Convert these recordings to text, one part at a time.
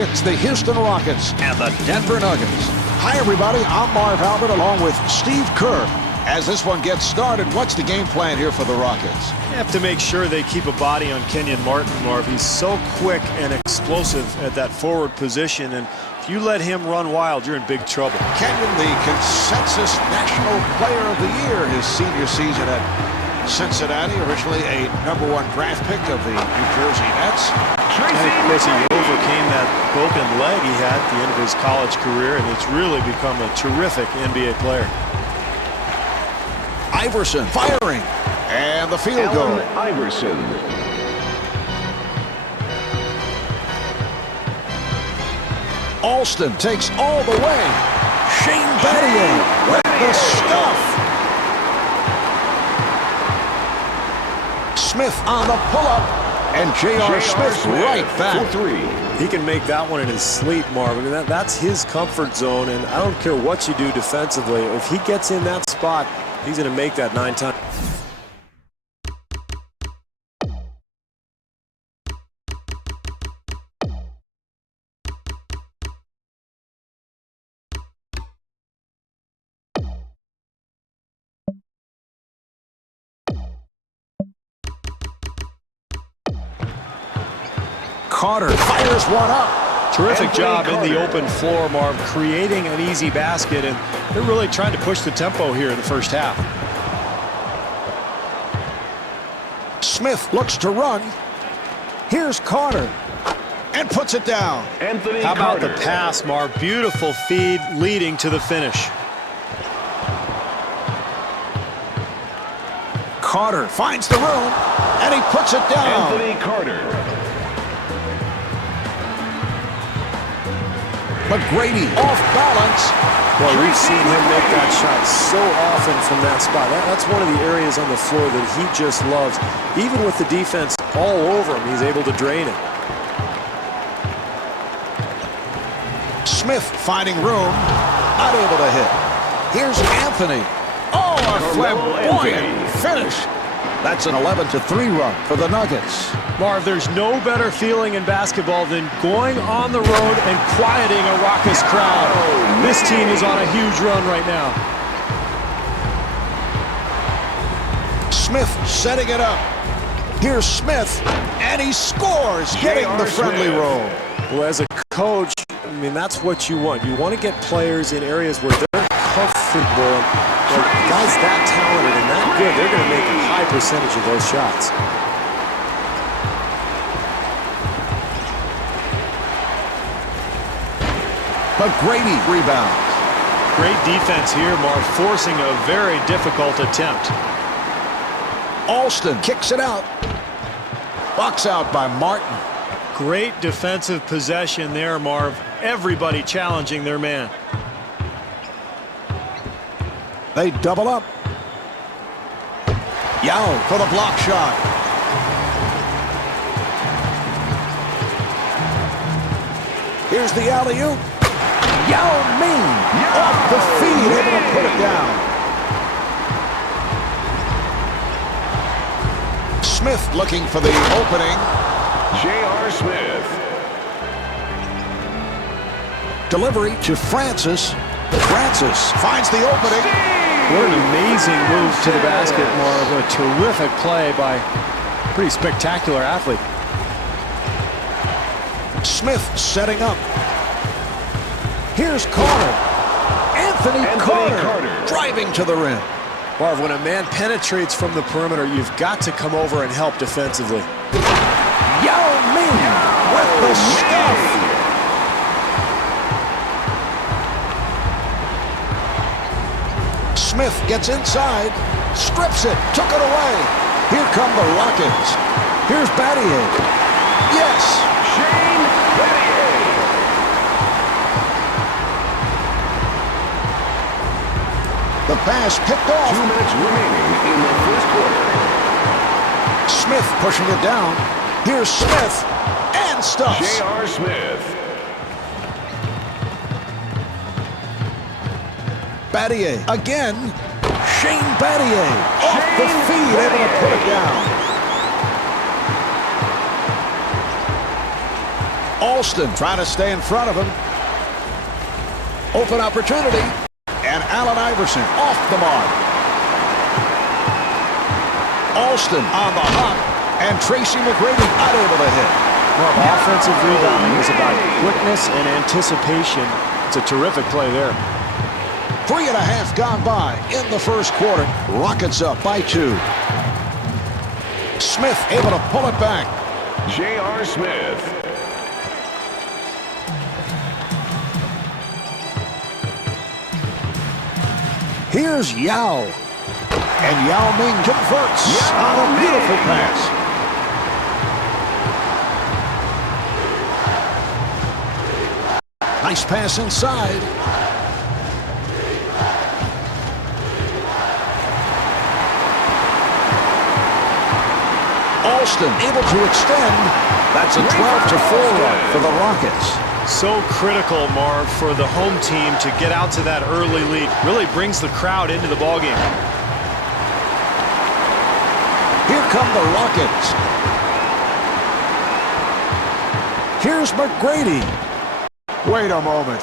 It's the Houston Rockets and the Denver Nuggets. Hi, everybody. I'm Marv Albert along with Steve Kerr. As this one gets started, what's the game plan here for the Rockets? You have to make sure they keep a body on Kenyon Martin, Marv. He's so quick and explosive at that forward position, and if you let him run wild, you're in big trouble. Kenyon, the consensus National Player of the Year, his senior season at Cincinnati, originally a #1 draft pick of the New Jersey Nets. And of course, he overcame that broken leg he had at the end of his college career, and it's really become a terrific NBA player. Iverson firing, and the field goal. Iverson. Alston takes all the way. Shane Battier with the stuff. Smith on the pull-up, and J.R. Smith right back. For three. He can make that one in his sleep, Marv. I mean, that's his comfort zone, and I don't care what you do defensively. If he gets in that spot, he's going to make that 9 times. Carter fires one up. Terrific job in the open floor, Marv, creating an easy basket, and they're really trying to push the tempo here in the first half. Smith looks to run. Here's Carter, and puts it down. Anthony How about Carter. the pass, Marv? Beautiful feed leading to the finish. Carter finds the room, and he puts it down. Anthony Carter. McGrady off balance. Well, we've seen him make that shot so often from that spot. That's one of the areas on the floor that he just loves. Even with the defense all over him, he's able to drain it. Smith finding room, not able to hit. Here's Anthony. Oh, a flamboyant finish. That's an 11-3 run for the Nuggets. Marv, there's no better feeling in basketball than going on the road and quieting a raucous crowd. This team is on a huge run right now. Smith setting it up. Here's Smith, and he scores, getting the friendly roll. Well, as a coach, I mean, that's what you want. You want to get players in areas where they're comfortable. Guys that talented and that good, they're going to make a high percentage of those shots. McGrady rebounds. Great defense here, Marv, forcing a very difficult attempt. Alston kicks it out. Box out by Martin. Great defensive possession there, Marv. Everybody challenging their man. They double up. Yao for the block shot. Here's the alley-oop. Yao Ming off the feed, able to put it down. Smith looking for the opening. J.R. Smith. Delivery to Francis. Francis finds the opening. What an amazing move to the basket, Marv. A terrific play by a pretty spectacular athlete. Smith setting up. Here's Carter. Anthony Carter driving to the rim. Marv, when a man penetrates from the perimeter, you've got to come over and help defensively. Yao Ming with the stuff. Smith gets inside, strips it, took it away. Here come the Rockets. Here's Battier. Yes. Shane Battier. The pass picked off. 2 minutes remaining in the first quarter. Smith pushing it down. Here's Smith and stuffs. J.R. Smith. Battier again. Shane Battier off the feed, able to put it down. Alston trying to stay in front of him. Open opportunity. And Allen Iverson off the mark. Alston on the hop. And Tracy McGrady not able to hit. Well, offensive rebounding is about quickness and anticipation. It's a terrific play there. 3.5 gone by in the first quarter. Rockets up by 2. Smith able to pull it back. J.R. Smith. Here's Yao. And Yao Ming converts on a beautiful pass. Nice pass inside. Alston able to extend. That's a 12-4 run for the Rockets. So critical, Marv, for the home team to get out to that early lead. Really brings the crowd into the ballgame. Here come the Rockets. Here's McGrady. Wait a moment.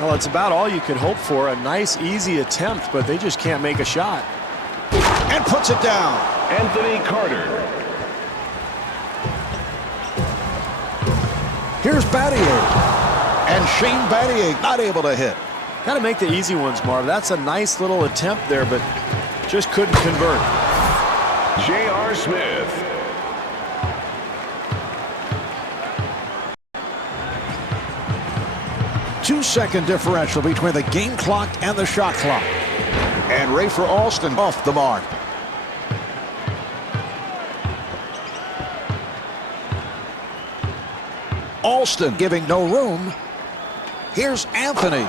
Well, it's about all you could hope for. A nice, easy attempt, but they just can't make a shot. And puts it down. Anthony Carter. Here's Battier. And Shane Battier not able to hit. Got to make the easy ones, Marv. That's a nice little attempt there, but just couldn't convert. J.R. Smith. Two-second differential between the game clock and the shot clock. And Rafer Alston off the mark. Alston giving no room. Here's Anthony.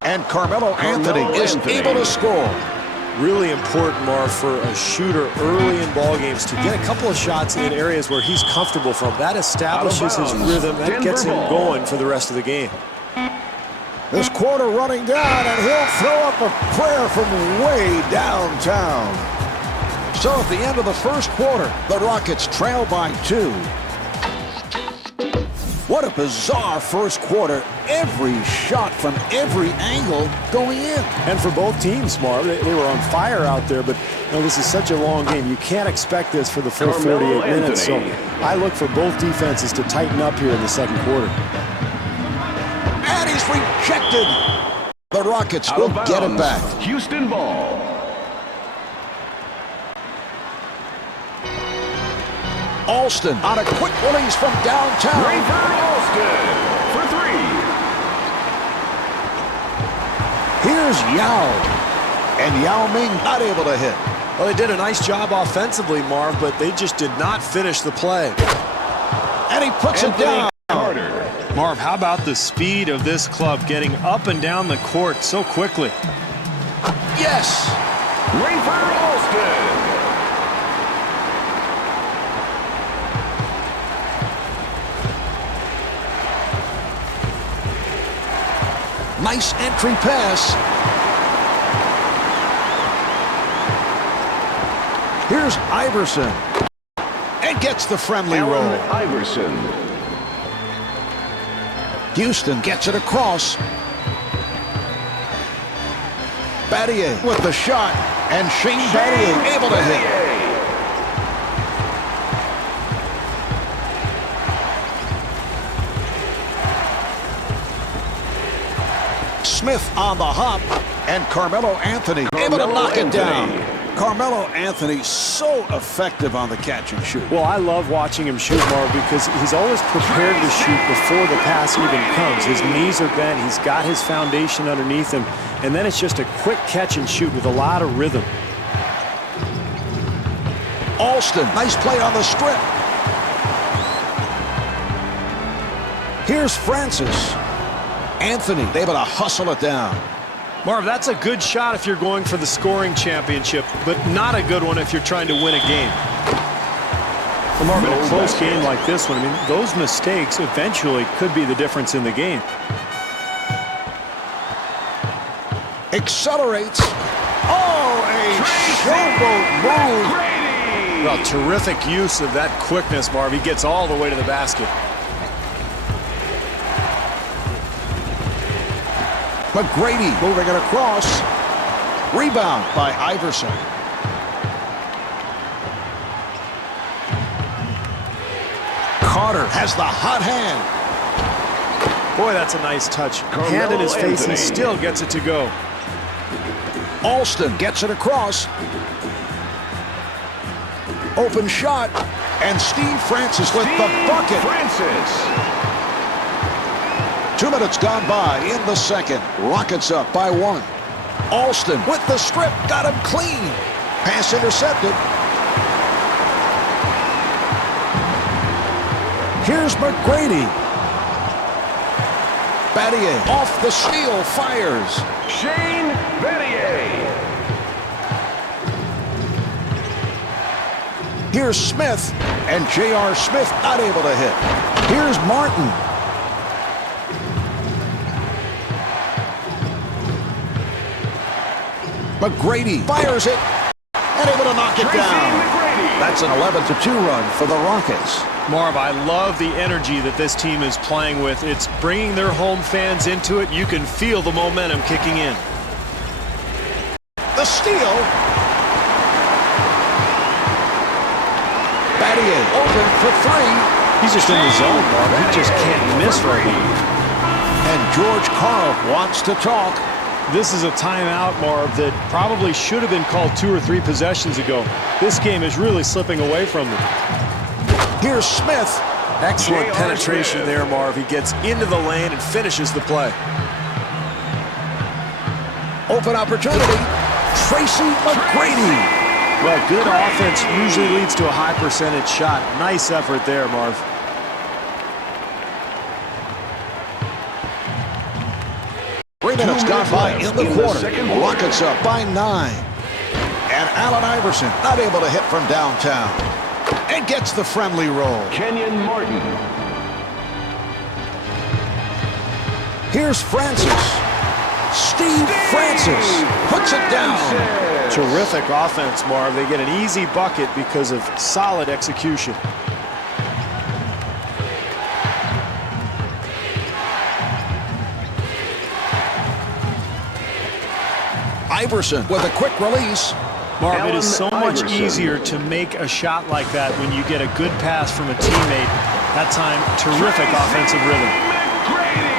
And Carmelo Anthony is able to score. Really important, Marv, for a shooter early in ball games to get a couple of shots in areas where he's comfortable from. That establishes his rhythm. That gets him going for the rest of the game. This quarter running down, and he'll throw up a prayer from way downtown. So at the end of the first quarter, the Rockets trail by 2. What a bizarre first quarter. Every shot from every angle going in. And for both teams, Marv, they were on fire out there, but this is such a long game. You can't expect this for the full 48 minutes. So I look for both defenses to tighten up here in the second quarter. And he's rejected. The Rockets will get it back. Houston ball. Alston on a quick release from downtown. Rafer Alston for 3. Here's Yao. And Yao Ming not able to hit. Well, they did a nice job offensively, Marv, but they just did not finish the play. And he puts it down. Carter. Marv, how about the speed of this club getting up and down the court so quickly? Yes. Rafer Alston. Nice entry pass. Here's Iverson. And gets the friendly roll. Iverson. Houston gets it across. Battier with the shot. And Shane Battier able to hit. Smith on the hop, and Carmelo Anthony able to knock it down. Carmelo Anthony so effective on the catch and shoot. Well, I love watching him shoot, Marv, because he's always prepared to shoot before the pass even comes. His knees are bent, he's got his foundation underneath him, and then it's just a quick catch and shoot with a lot of rhythm. Alston, nice play on the strip. Here's Francis. Anthony able to hustle it down. Marv, that's a good shot if you're going for the scoring championship, but not a good one if you're trying to win a game. Well, Marv, in a close game like this one, those mistakes eventually could be the difference in the game. Accelerates. Oh, a showboat move. Well, terrific use of that quickness, Marv. He gets all the way to the basket. McGrady moving it across. Rebound by Iverson. Carter has the hot hand. Boy, that's a nice touch. Hand in his face and still gets it to go. Alston gets it across. Open shot. And Steve Francis with the bucket. Francis. 2 minutes gone by in the second. Rockets up by 1. Alston with the strip. Got him clean. Pass intercepted. Here's McGrady. Battier off the steal. Fires. Shane Battier. Here's Smith. And J.R. Smith not able to hit. Here's Martin. McGrady fires it and able to knock it down. That's an 11-2 run for the Rockets. Marv, I love the energy that this team is playing with. It's bringing their home fans into it. You can feel the momentum kicking in. The steal. Battier open for 3. He's just in the zone, Marv. He just can't miss right now. And George Karl wants to talk. This is a timeout, Marv, that probably should have been called 2 or 3 possessions ago. This game is really slipping away from them. Here's Smith. Excellent penetration there, Marv. He gets into the lane and finishes the play. Open opportunity. Tracy McGrady. Well, good offense usually leads to a high percentage shot. Nice effort there, Marv. 3 minutes gone by in the quarter. Rockets up by 9. And Allen Iverson not able to hit from downtown. And gets the friendly roll. Kenyon Martin. Here's Francis. Steve Francis puts it down. Terrific offense, Marv. They get an easy bucket because of solid execution. Iverson with a quick release. Marv, it is so much Iverson. easier to make a shot like that when you get a good pass from a teammate. That time, terrific offensive rhythm. McGrady.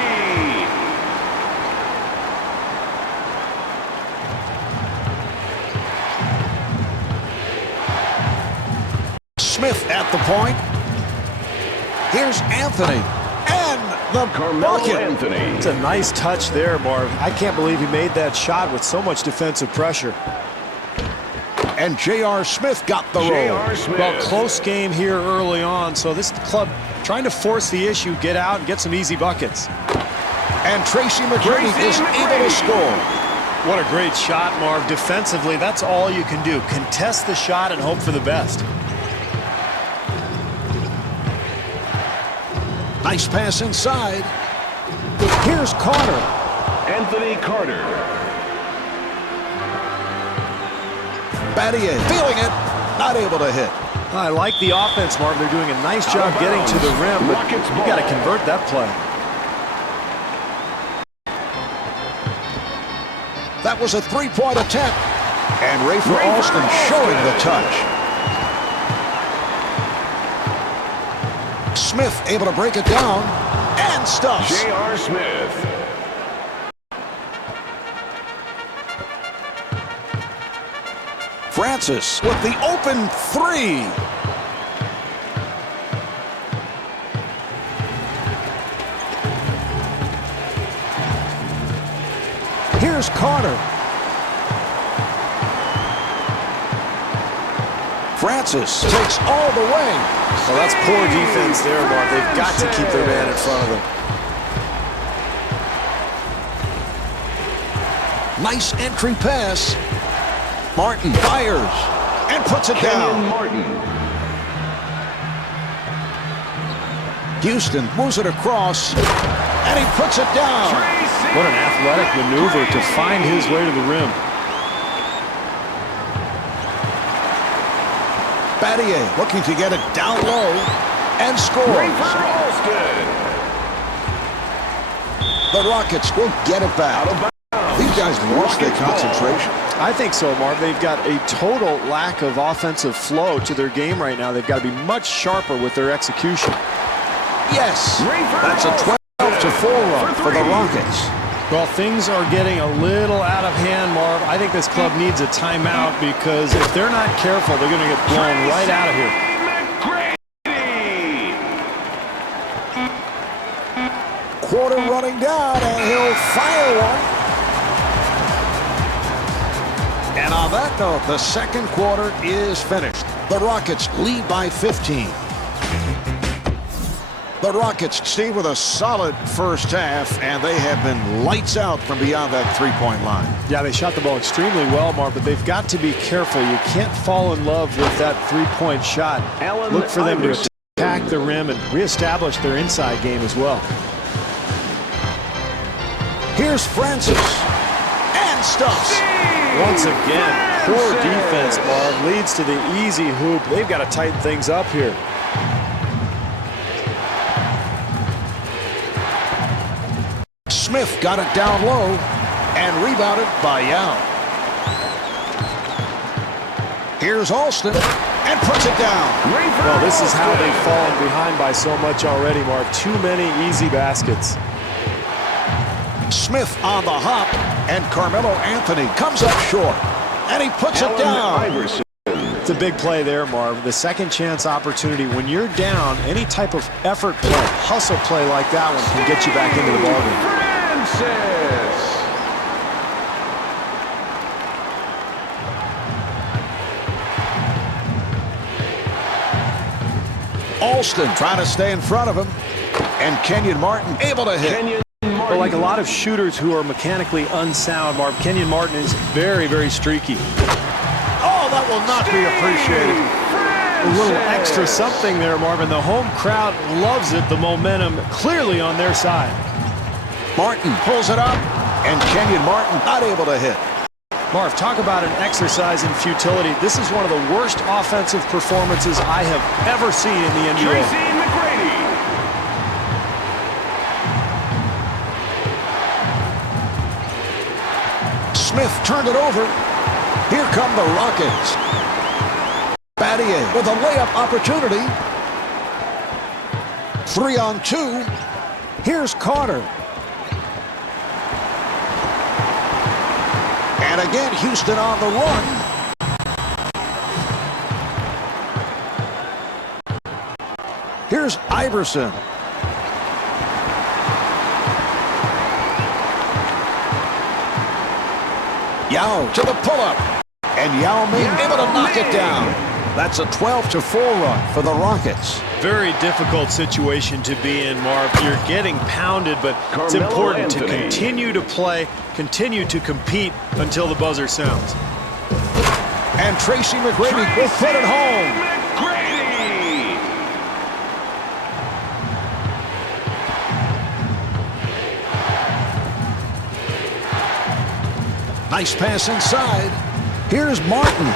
Smith at the point. Here's Anthony. And the Carmelo bucket. Anthony. It's a nice touch there, Marv. I can't believe he made that shot with so much defensive pressure. And J.R. Smith got the roll. J.R. Smith. Well, close game here early on, so this club trying to force the issue, get out, and get some easy buckets. And Tracy McGrady is able to score. What a great shot, Marv. Defensively, that's all you can do. Contest the shot and hope for the best. Nice pass inside. Here's Carter. Anthony Carter. Battier feeling it, not able to hit. I like the offense, Marv. They're doing a nice job getting to the rim, but Rockets you ball. got to convert that play. That was a 3-point attempt. And Rafer Alston showing the touch. Smith able to break it down and stuffs. J.R. Smith. Francis with the open 3. Here's Carter. Francis takes all the way. Well, that's poor defense there, Marv. They've got to keep their man in front of them. Nice entry pass. Martin fires and puts it Kenyon down. Martin. Houston moves it across, and he puts it down. What an athletic maneuver to find his way to the rim. Battier looking to get it down low and scores. Rafer Alston. The Rockets will get it back. These guys lost their concentration. I think so, Marv. They've got a total lack of offensive flow to their game right now. They've got to be much sharper with their execution. Yes, that's a 12-4 run for the Rockets. Well, things are getting a little out of hand, Marv. I think this club needs a timeout because if they're not careful, they're going to get blown right out of here. Quarter running down, and he'll fire one. And on that note, the second quarter is finished. The Rockets lead by 15. The Rockets, Steve, with a solid first half, and they have been lights out from beyond that three-point line. Yeah, they shot the ball extremely well, Marv, but they've got to be careful. You can't fall in love with that three-point shot. Look for them to attack the rim and reestablish their inside game as well. Here's Francis, and stuffs. Once again, poor defense, Marv, leads to the easy hoop. They've got to tighten things up here. Smith got it down low and rebounded by Yao. Here's Alston and puts it down. Well, this is how they've fallen behind by so much already, Marv. Too many easy baskets. Smith on the hop, and Carmelo Anthony comes up short, and he puts it down. It's a big play there, Marv. The second chance opportunity. When you're down, any type of effort play, hustle play like that one can get you back into the ballgame. Alston trying to stay in front of him, and Kenyon Martin able to hit. Well, like a lot of shooters who are mechanically unsound, Marv, Kenyon Martin is very, very streaky. Oh, that will not be appreciated. A little extra something there, Marvin. The home crowd loves it. The momentum clearly on their side. Martin pulls it up, and Kenyon Martin not able to hit. Marv, talk about an exercise in futility. This is one of the worst offensive performances I have ever seen in the NBA. Tracy McGrady. Smith turned it over. Here come the Rockets. Battier with a layup opportunity. 3-on-2. Here's Carter. And again, Houston on the run. Here's Iverson. Yao to the pull-up. And Yao Ming able to knock it down. That's a 12-4 run for the Rockets. Very difficult situation to be in, Marv. You're getting pounded, but it's Carmelo important Anthony. to continue to play, continue to compete until the buzzer sounds. And Tracy McGrady will put it home. McGrady. Nice pass inside. Here's Martin.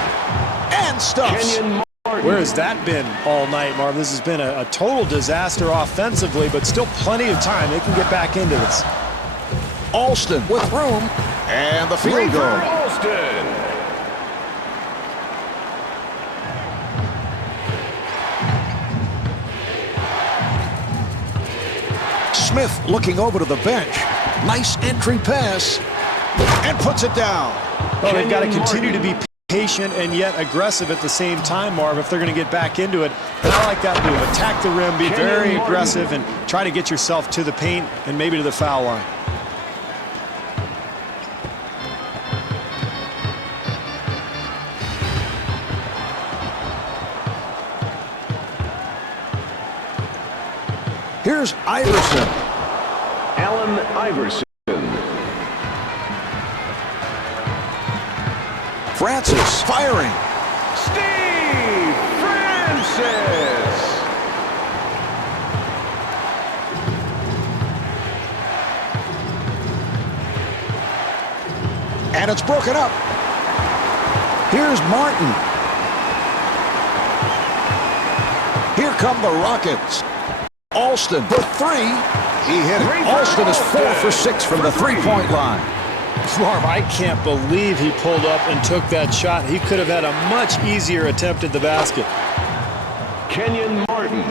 And stuffs. Kenyon Martin. Where has that been all night, Marv? This has been a total disaster offensively, but still plenty of time. They can get back into this. Alston with room. And the field goal. Alston. Smith looking over to the bench. Nice entry pass. And puts it down. Well, they've got to Kenyon continue to Martin. be patient and yet aggressive at the same time, Marv, if they're going to get back into it. And I like that move. Attack the rim, be Kenyon very Martin. aggressive, and try to get yourself to the paint and maybe to the foul line. Here's Iverson. Allen Iverson. Francis firing. Steve Francis. And it's broken up. Here's Martin. Here come the Rockets. Alston for three. He hit it. Alston is 4 for 6 from the three-point line. Marv, I can't believe he pulled up and took that shot. He could have had a much easier attempt at the basket. Kenyon Martin.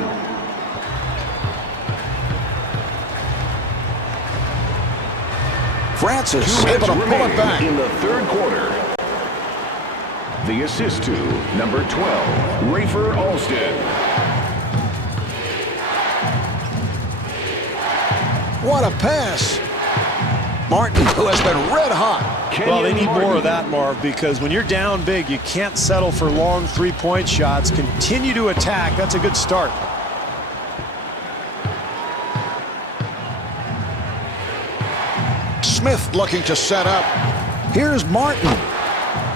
Francis able to pull it back. In the third quarter. The assist to number 12, Rafer Alston. What a pass. Martin, who has been red hot. Well, they need more of that, Marv, because when you're down big, you can't settle for long three-point shots. Continue to attack. That's a good start. Smith looking to set up. Here's Martin.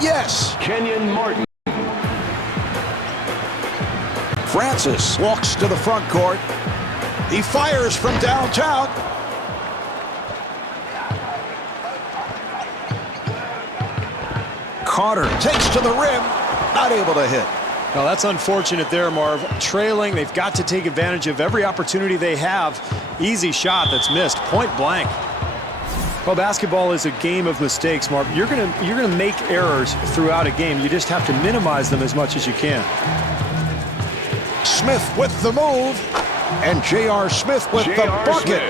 Yes. Kenyon Martin. Francis walks to the front court. He fires from downtown. Carter takes to the rim. Not able to hit. Now, that's unfortunate there, Marv. Trailing, they've got to take advantage of every opportunity they have. Easy shot that's missed, point blank. Well, basketball is a game of mistakes, Marv. You're gonna make errors throughout a game. You just have to minimize them as much as you can. Smith with the move, and J.R. Smith with the bucket.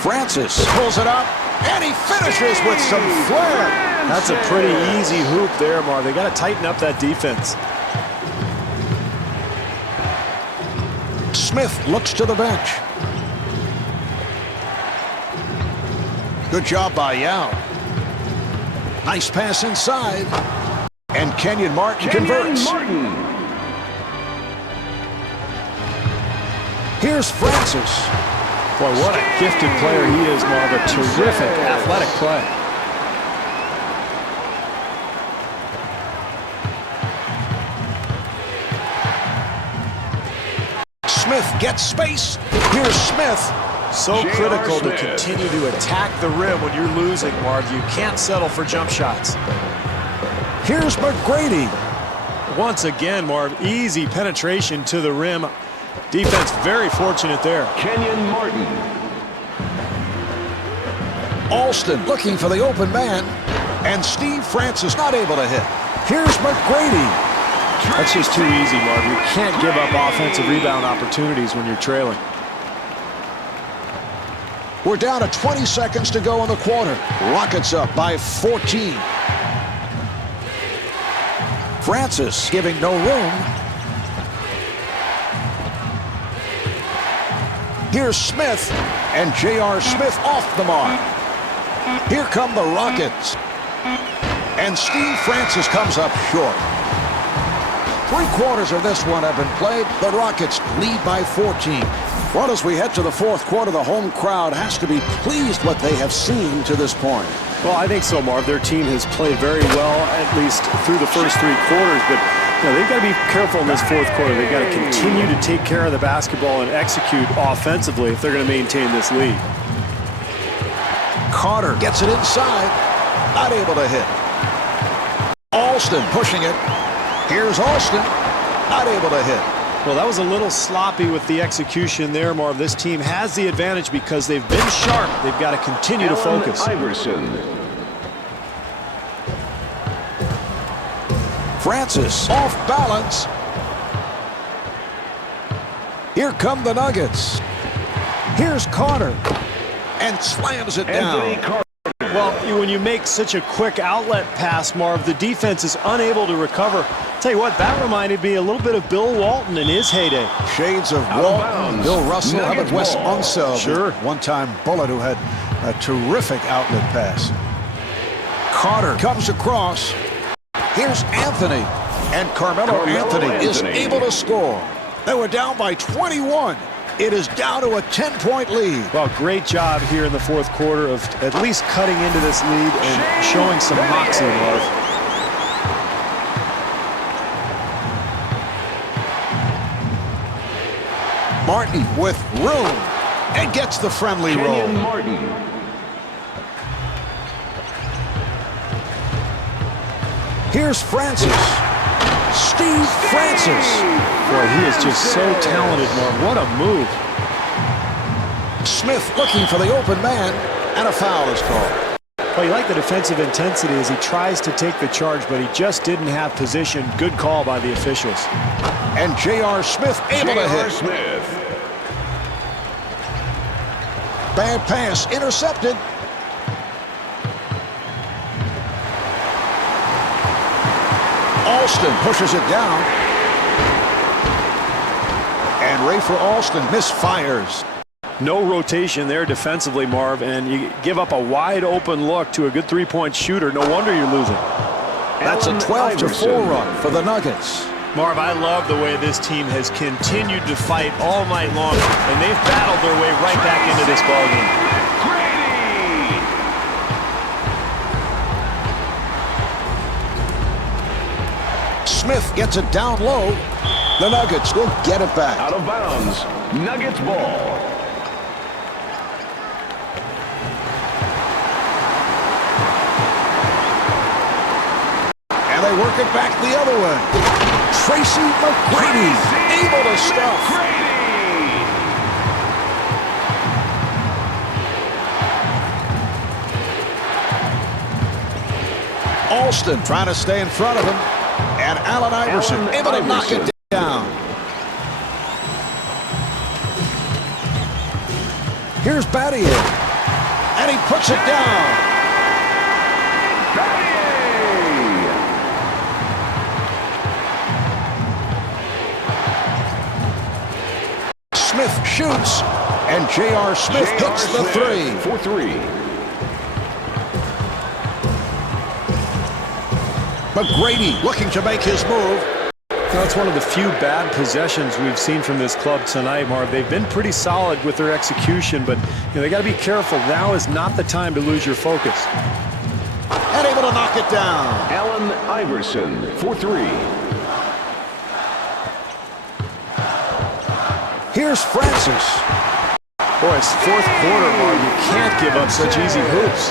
Francis pulls it up, and he finishes with some flair. That's a pretty easy hoop there, Marv. They got to tighten up that defense. Smith looks to the bench. Good job by Yao. Nice pass inside. And Kenyon Martin converts. Here's Francis. Boy, what a gifted player he is, Marv. A terrific athletic play. Smith gets space. Here's Smith. So critical to continue to attack the rim when you're losing, Marv. You can't settle for jump shots. Here's McGrady. Once again, Marv, easy penetration to the rim. Defense very fortunate there. Kenyon Martin. Alston looking for the open man. And Steve Francis not able to hit. Here's McGrady. That's just too easy, Marv. You can't give up offensive rebound opportunities when you're trailing. We're down to 20 seconds to go in the quarter. Rockets up by 14. Francis giving no room. Here's Smith, and J.R. Smith off the mark. Here come the Rockets. And Steve Francis comes up short. 3 quarters of this one have been played. The Rockets lead by 14. Well, as we head to the 4th quarter, the home crowd has to be pleased what they have seen to this point. Well, I think so, Marv. Their team has played very well, at least through the first 3 quarters. But they've got to be careful in this 4th quarter. They've got to continue to take care of the basketball and execute offensively if they're going to maintain this lead. Carter gets it inside. Not able to hit. Alston pushing it. Here's Alston. Not able to hit. Well, that was a little sloppy with the execution there, Marv. This team has the advantage because they've been sharp. They've got to continue to focus. Iverson. Francis off balance. Here come the Nuggets. Here's Carter. And slams it down. Well, when you make such a quick outlet pass, Marv, the defense is unable to recover. Tell you what, that reminded me a little bit of Bill Walton in his heyday. Shades of Walton, Bill Russell, how about Wes Unseld? Sure. One-time Bullet who had a terrific outlet pass. Carter comes across. Here's Anthony. And Carmelo Anthony is able to score. They were down by 21. It is down to a 10-point lead. Well, great job here in the 4th quarter of at least cutting into this lead and showing some moxie, Marv. Martin with room and gets the friendly roll. Martin. Here's Francis. Steve Francis. Boy, he is just so talented, Marv. What a move. Smith looking for the open man, and a foul is called. Well, you like the defensive intensity as he tries to take the charge, but he just didn't have position. Good call by the officials. And J.R. Smith able to hit. Smith. Bad pass intercepted. Alston pushes it down. And Rafer Alston misfires. No rotation there defensively, Marv, and you give up a wide open look to a good three-point shooter. No wonder you're losing. That's a 12-4 run for the Nuggets. Marv, I love the way this team has continued to fight all night long, and they've battled their way right back into this ballgame. Smith gets it down low. The Nuggets will get it back. Out of bounds. Nuggets ball. And they work it back the other way. Tracy McGrady able to stop. Alston trying to stay in front of him. And Allen Iverson able to knock it down. Here's Battier. And he puts it down. Smith shoots. And J.R. Smith hits the three. For three. McGrady looking to make his move. That's one of the few bad possessions we've seen from this club tonight, Marv. They've been pretty solid with their execution, but they got to be careful. Now is not the time to lose your focus. And able to knock it down. Allen Iverson for three. Here's Francis. Boy, it's fourth quarter, Marv. You can't give up such easy hoops.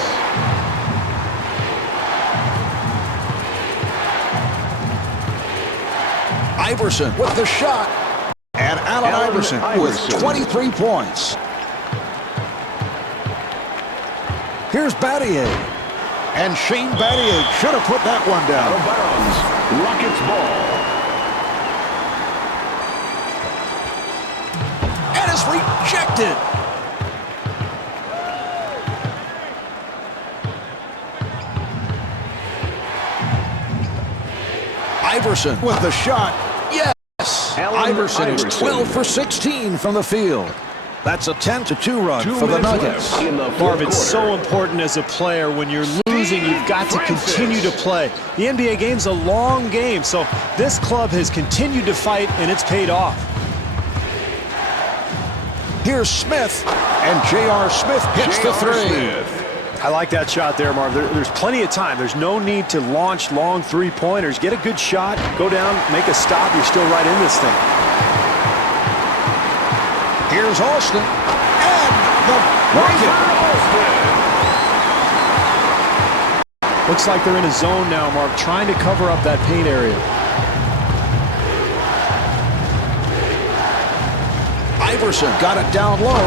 Iverson with the shot. And Allen Iverson with 23 points. Here's Battier. And Shane Battier should have put that one down. Out of bounds. Rockets ball. And it's rejected. Iverson with the shot. Yes. Iverson is 12 for 16 from the field. That's a 10-2 run for the Nuggets. Marv, it's so important as a player when you're losing, you've got to continue to play. The NBA game's a long game, so this club has continued to fight, and it's paid off. Here's Smith, and J.R. Smith hits the three. I like that shot there, Marv. There's plenty of time. There's no need to launch long three-pointers. Get a good shot, go down, make a stop. You're still right in this thing. Here's Alston, and the bucket. Looks like they're in a zone now, Marv, trying to cover up that paint area. Iverson got it down low.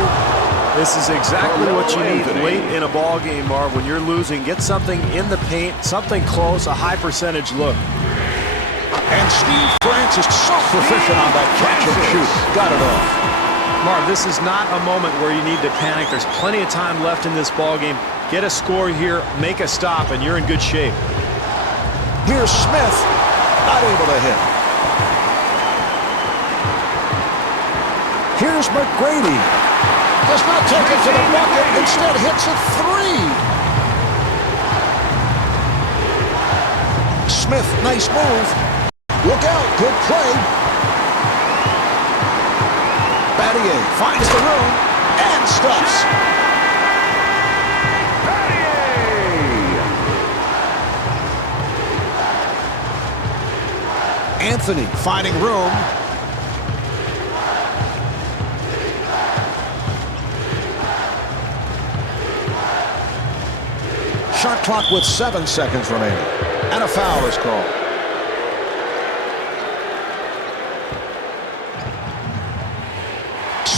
This is exactly what you need late in a ball game, Marv. When you're losing, get something in the paint, something close, a high percentage look. And Steve Francis so proficient on that catch and shoot. Got it off. Marv, this is not a moment where you need to panic. There's plenty of time left in this ball game. Get a score here, make a stop, and you're in good shape. Here's Smith, not able to hit. Here's McGrady. Does not take it to the bucket, instead hits a three. Smith, nice move. Look out, good play. Battier finds the room and stuffs. Anthony finding room. Shot clock with 7 seconds remaining. And a foul is called.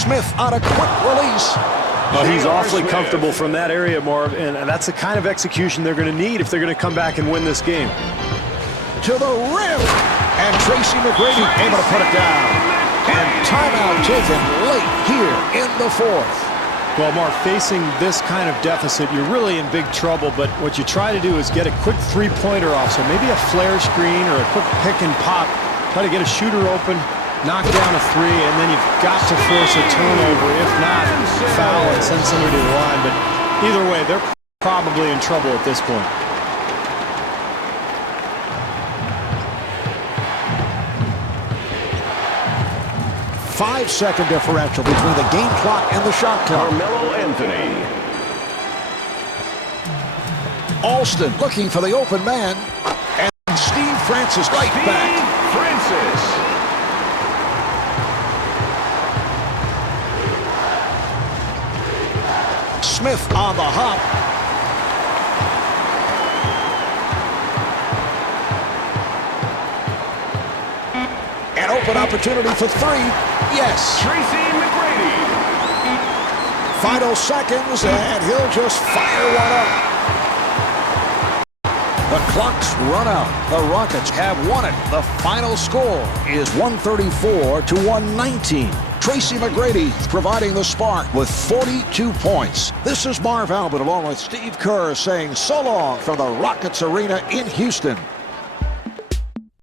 Smith on a quick release. Well, he's awfully comfortable from that area, Marv, and that's the kind of execution they're going to need if they're going to come back and win this game. To the rim. And Tracy McGrady able to put it down. And timeout taken late here in the fourth. Well, Marv, facing this kind of deficit, you're really in big trouble, but what you try to do is get a quick three-pointer off, so maybe a flare screen or a quick pick and pop. Try to get a shooter open, knock down a three, and then you've got to force a turnover. If not, foul and send somebody to the line. But either way, they're probably in trouble at this point. Five-second differential between the game clock and the shot clock. Carmelo Anthony. Alston looking for the open man. And Steve Francis right back. Francis. Smith on the hop. An open opportunity for three. Yes. Tracy McGrady. Final seconds, and he'll just fire one up. The clock's run out. The Rockets have won it. The final score is 134-119. Tracy McGrady providing the spark with 42 points. This is Marv Albert along with Steve Kerr saying so long from the Rockets Arena in Houston.